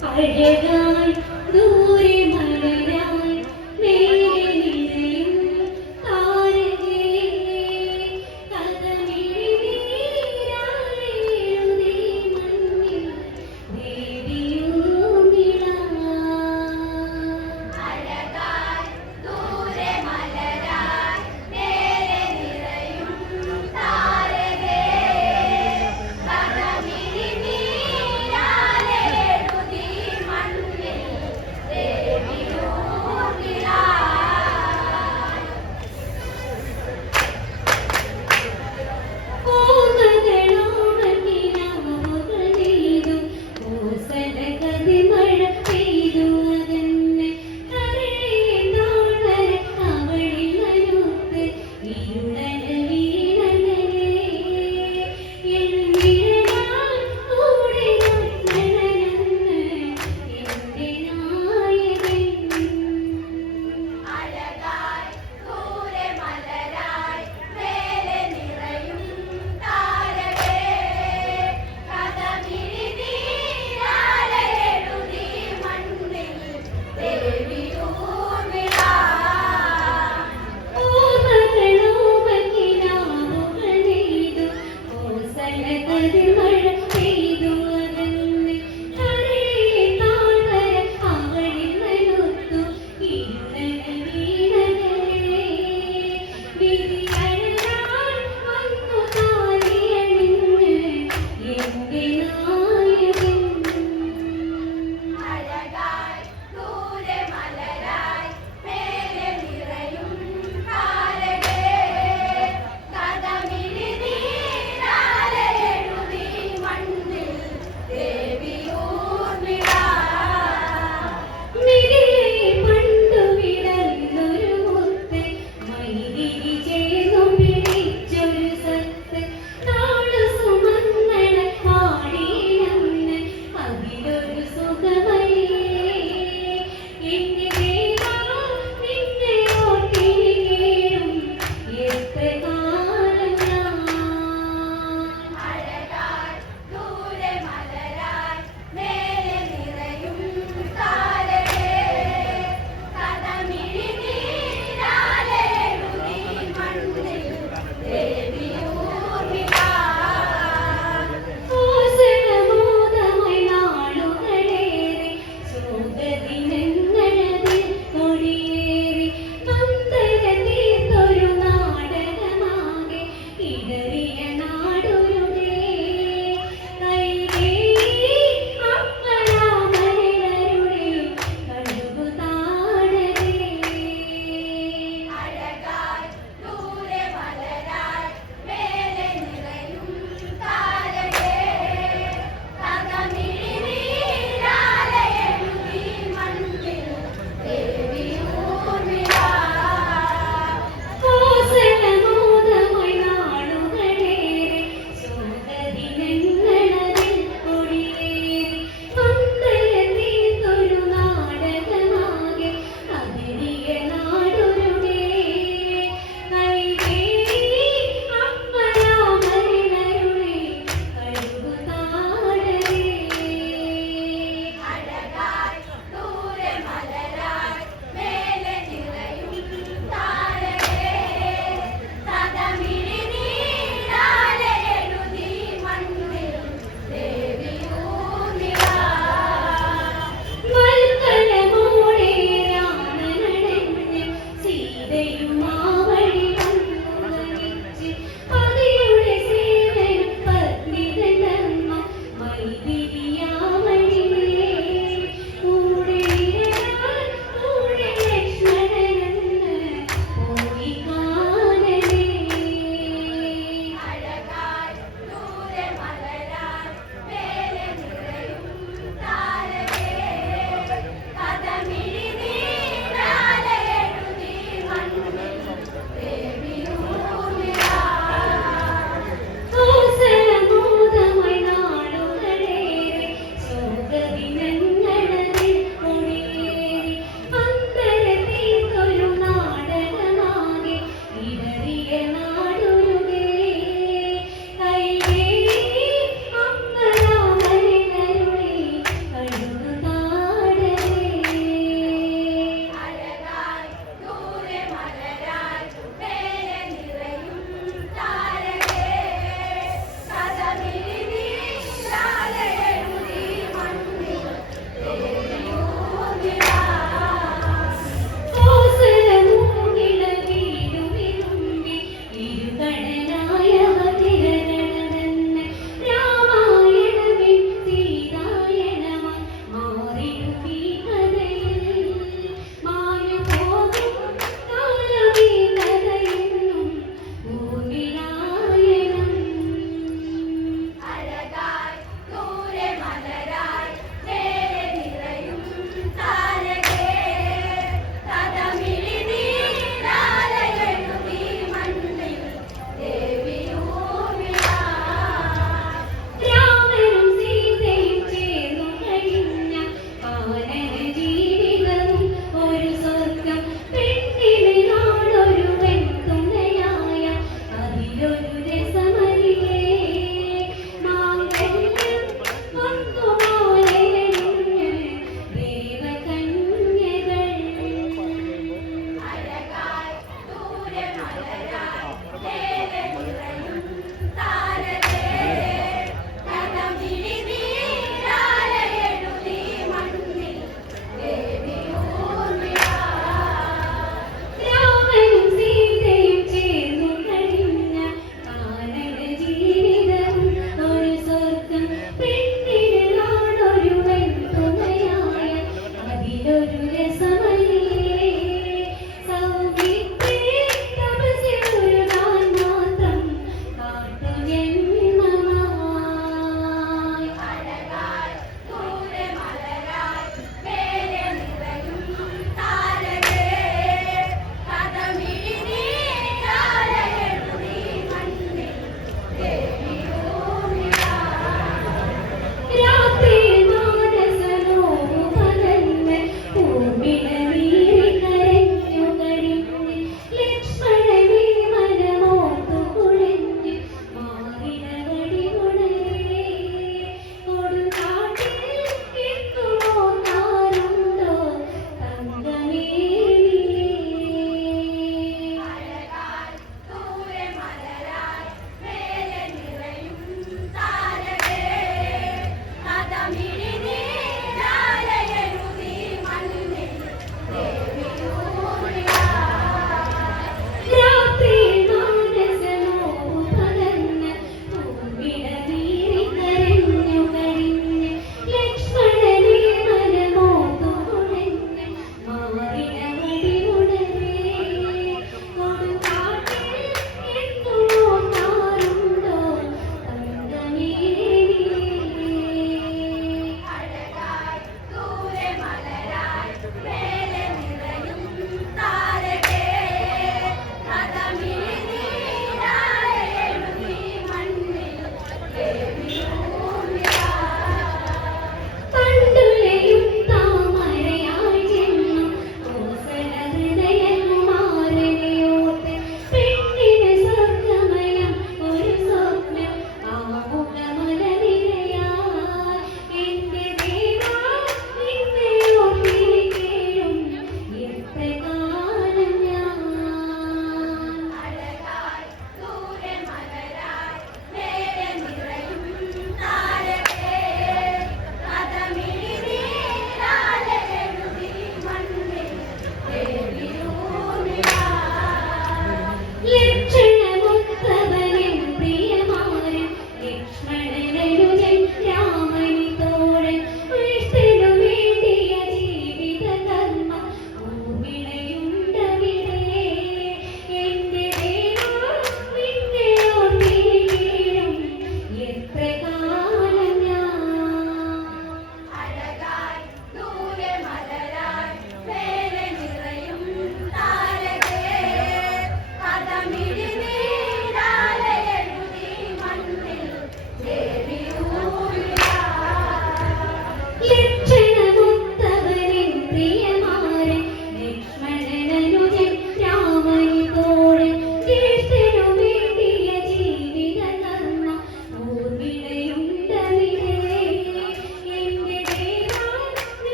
അഴകായി ദൂരെ